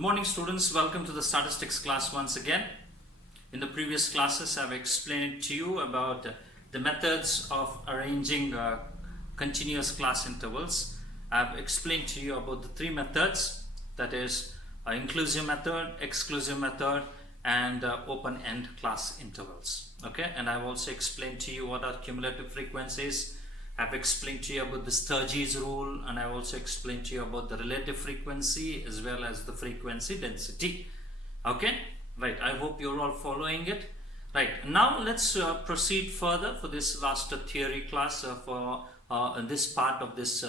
Good morning students, welcome to the statistics class once again. In the previous classes I've explained to you about the methods of arranging continuous class intervals. I've explained to you about the three methods, that is inclusive method, exclusive method and open-end class intervals. Okay, and I've also explained to you what are cumulative frequencies. I've explained to you about the Sturgis rule, and I've also explained to you about the relative frequency as well as the frequency density. Okay, right, I hope you're all following it. Right, now let's proceed further for this last theory class for this part of this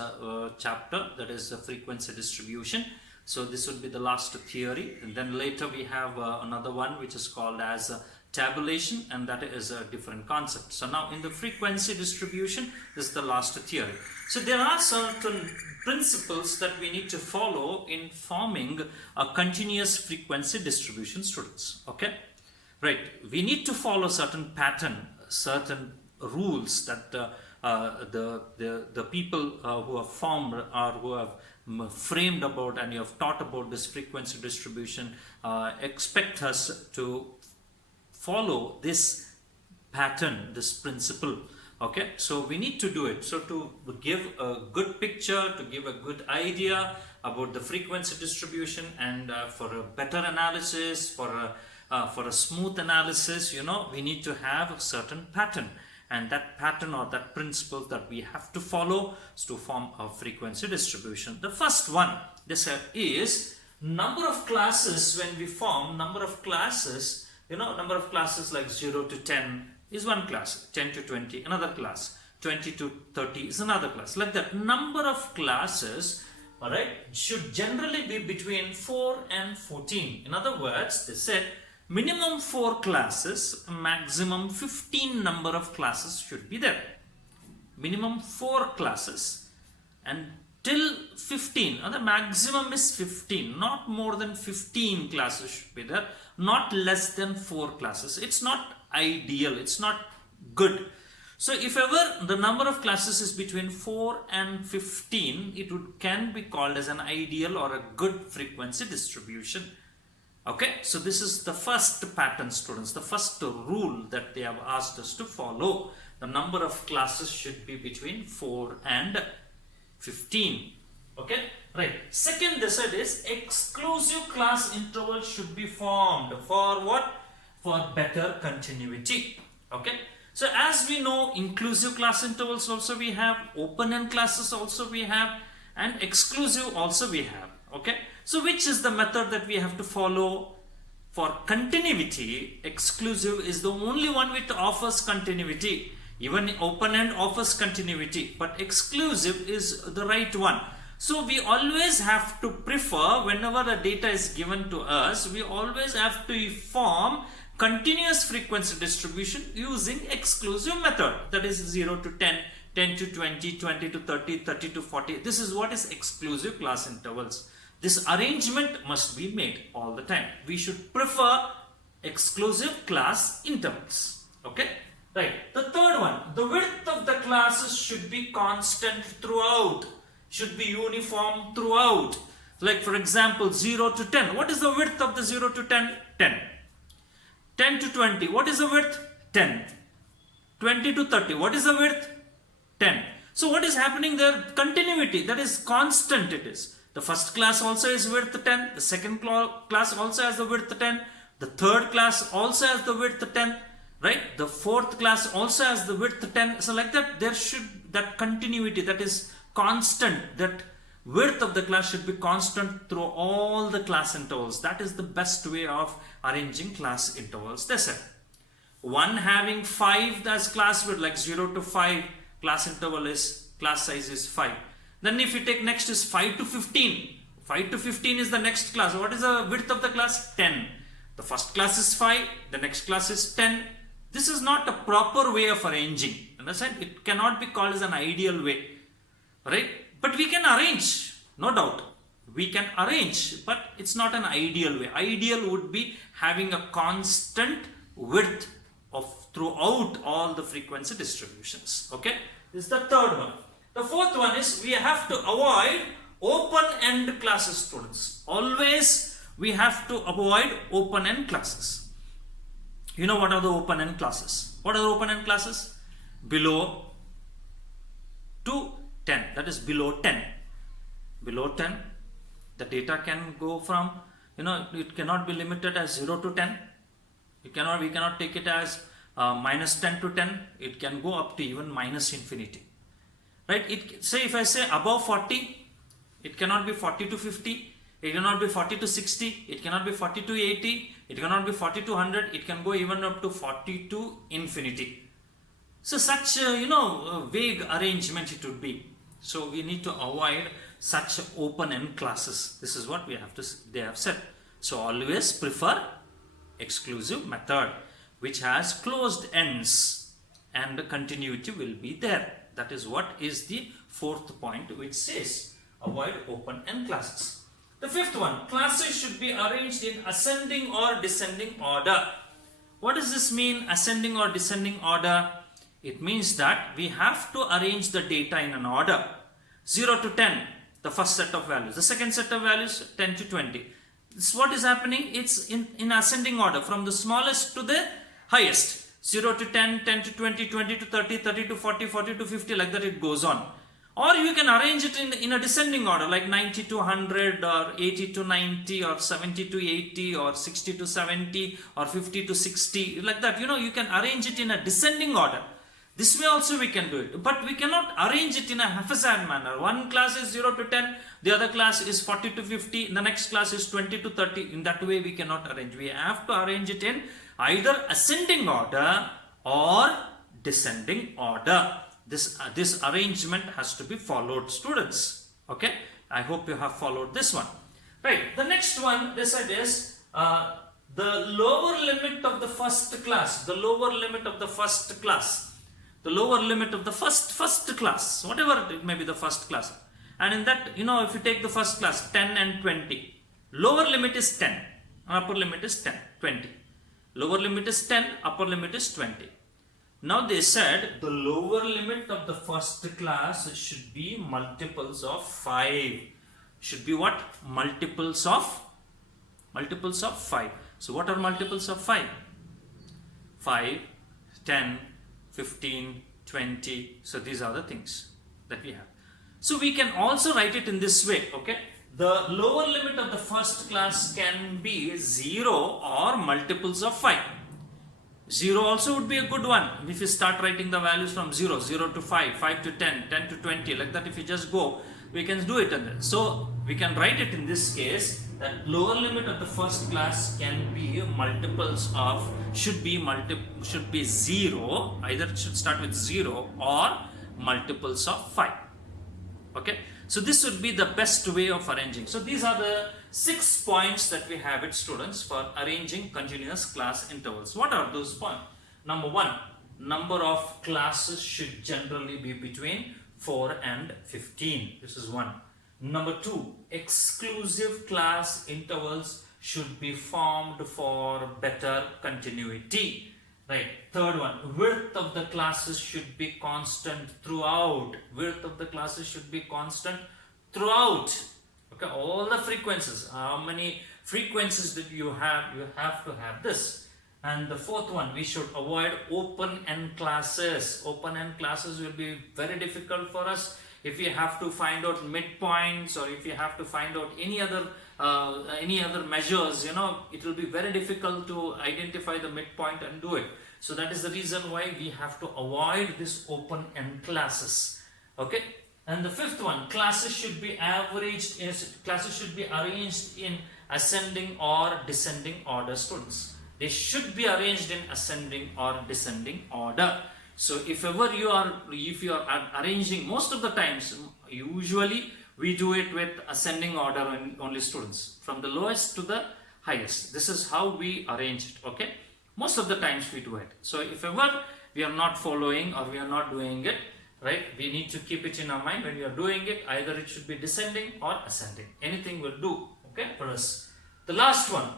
chapter, that is frequency distribution. So this would be the last theory, and then later we have another one which is called as tabulation, and that is a different concept. So now in the frequency distribution, this is the last theory. So there are certain principles that we need to follow in forming a continuous frequency distribution, students. Okay, right, we need to follow certain pattern, certain rules that the people who have formed or who have framed about and you have taught about this frequency distribution expect us to follow this pattern, this principle. Okay, so we need to do it. So to give a good picture, to give a good idea about the frequency distribution, and for a better analysis, for a smooth analysis, you know, we need to have a certain pattern, and that pattern or that principle that we have to follow is to form a frequency distribution. The first one, this is number of classes. When we form number of classes, you know, number of classes like 0 to 10 is one class, 10 to 20 another class, 20 to 30 is another class. Like that, number of classes, all right, should generally be between 4 and 14. In other words, they said minimum 4 classes, maximum 15 number of classes should be there. Minimum 4 classes and till 15, the maximum is 15, not more than 15 classes should be there, not less than 4 classes. It's not ideal, it's not good. So if ever the number of classes is between 4 and 15, it can be called as an ideal or a good frequency distribution. Okay, so this is the first pattern, students, the first rule that they have asked us to follow. The number of classes should be between 4 and 15. Okay, right. Second, they said is exclusive class interval should be formed. For what? For better continuity. Okay, so as we know, inclusive class intervals also we have, open-end classes also we have, and exclusive also we have. Okay, so which is the method that we have to follow for continuity? Exclusive is the only one which offers continuity. Even open-end offers continuity, but exclusive is the right one. So we always have to prefer, whenever the data is given to us, we always have to form continuous frequency distribution using exclusive method, that is 0 to 10, 10 to 20, 20 to 30, 30 to 40. This is what is exclusive class intervals. This arrangement must be made all the time. We should prefer exclusive class intervals. Okay, right. The third one, the width of the classes should be constant throughout, should be uniform throughout. Like for example, 0 to 10. What is the width of the 0 to 10? 10. 10 to 20. What is the width? 10. 20 to 30. What is the width? 10. So what is happening there? Continuity, that is constant it is. The first class also is width 10. The second class also has the width 10. The third class also has the width 10. Right? The fourth class also has the width 10. So like that, there should, that continuity, that is constant, that width of the class should be constant through all the class intervals. That is the best way of arranging class intervals. They said one having 5 as class width, like 0 to 5 class interval is, class size is 5. Then if you take next is 5 to 15. 5 to 15 is the next class. What is the width of the class? 10. The first class is 5, the next class is 10. This is not a proper way of arranging. Understand? It cannot be called as an ideal way. Right? But we can arrange, no doubt. We can arrange, but it's not an ideal way. Ideal would be having a constant width of throughout all the frequency distributions. Okay? This is the third one. The fourth one is we have to avoid open-end classes, students. Always we have to avoid open-end classes. You know what are the open-end classes? What are the open-end classes? Below to 10, that is below 10. Below 10, the data can go from, it cannot be limited as 0 to 10. We cannot take it as minus 10 to 10. It can go up to even minus infinity. Right? Say if I say above 40, it cannot be 40 to 50. It cannot be 40 to 60. It cannot be 40 to 80. It cannot be 40 to 100. It can go even up to 40 to infinity. So such vague arrangement it would be. So we need to avoid such open-end classes. This is what they have said. So always prefer exclusive method which has closed ends and the continuity will be there. That is what is the fourth point, which says avoid open-end classes. The fifth one, classes should be arranged in ascending or descending order. What does this mean, ascending or descending order? It means that we have to arrange the data in an order. 0 to 10, the first set of values. The second set of values, 10 to 20. This what is happening, it's in ascending order from the smallest to the highest. 0 to 10, 10 to 20, 20 to 30, 30 to 40, 40 to 50, like that it goes on. Or you can arrange it in a descending order, like 90 to 100 or 80 to 90 or 70 to 80 or 60 to 70 or 50 to 60, like that. You can arrange it in a descending order. This way also we can do it, but we cannot arrange it in a haphazard manner. One class is 0 to 10, the other class is 40 to 50, the next class is 20 to 30. In that way we cannot arrange. We have to arrange it in either ascending order or descending order. This arrangement has to be followed, students. Okay, I hope you have followed this one. Right, the next one they said is the lower limit of the first class. The lower limit of the first class. The lower limit of the first class, whatever it may be, the first class. And in that, if you take the first class, 10 and 20, lower limit is 10, upper limit is 10, 20. Lower limit is 10, upper limit is 20. Now they said the lower limit of the first class should be multiples of 5. Should be what? Multiples of 5. So what are multiples of 5? 5, 10, 15, 20. So these are the things that we have. So we can also write it in this way. Okay, the lower limit of the first class can be 0 or multiples of 5. 0 also would be a good one. If you start writing the values from 0, 0 to 5, 5 to 10, 10 to 20, like that, if you just go, we can do it. So we can write it in this case that lower limit of the first class can be multiples of, should be 0, either it should start with 0 or multiples of 5. Okay, so this would be the best way of arranging. So these are the 6 points that we have it, students, for arranging continuous class intervals. What are those points? Number 1, number of classes should generally be between 4 and 15. This is 1. Number 2, exclusive class intervals should be formed for better continuity. Right. Third one, width of the classes should be constant throughout. Width of the classes should be constant throughout. Okay, all the frequencies. How many frequencies that you have? You have to have this. And the fourth one, we should avoid open-end classes. Open-end classes will be very difficult for us if we have to find out midpoints, or if you have to find out any other measures. It will be very difficult to identify the midpoint and do it. So that is the reason why we have to avoid this open-end classes. Okay. And the fifth one, classes should be arranged in ascending or descending order, students. They should be arranged in ascending or descending order. So if you are arranging, most of the times, usually we do it with ascending order only, students, from the lowest to the highest. This is how we arrange it. Okay, most of the times we do it. So if ever we are not following or we are not doing it right, we need to keep it in our mind when we are doing it. Either it should be descending or ascending. Anything will do. Okay, for us. The last one,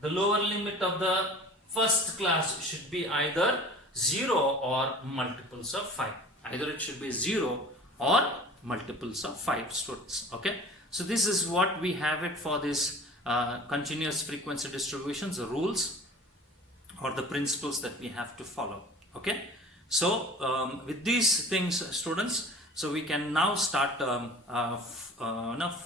the lower limit of the first class should be either 0 or multiples of 5. Either it should be 0 or multiples of 5, students. Okay, so this is what we have it for this continuous frequency distributions, the rules or the principles that we have to follow. Okay, so with these things, students, so we can now start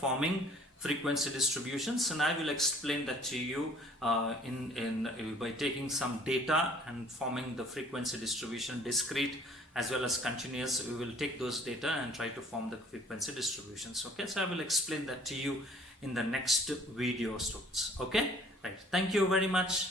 forming frequency distributions, and I will explain that to you by taking some data and forming the frequency distribution, discrete as well as continuous. We will take those data and try to form the frequency distributions. Okay, so I will explain that to you in the next video, students. Okay, right, thank you very much.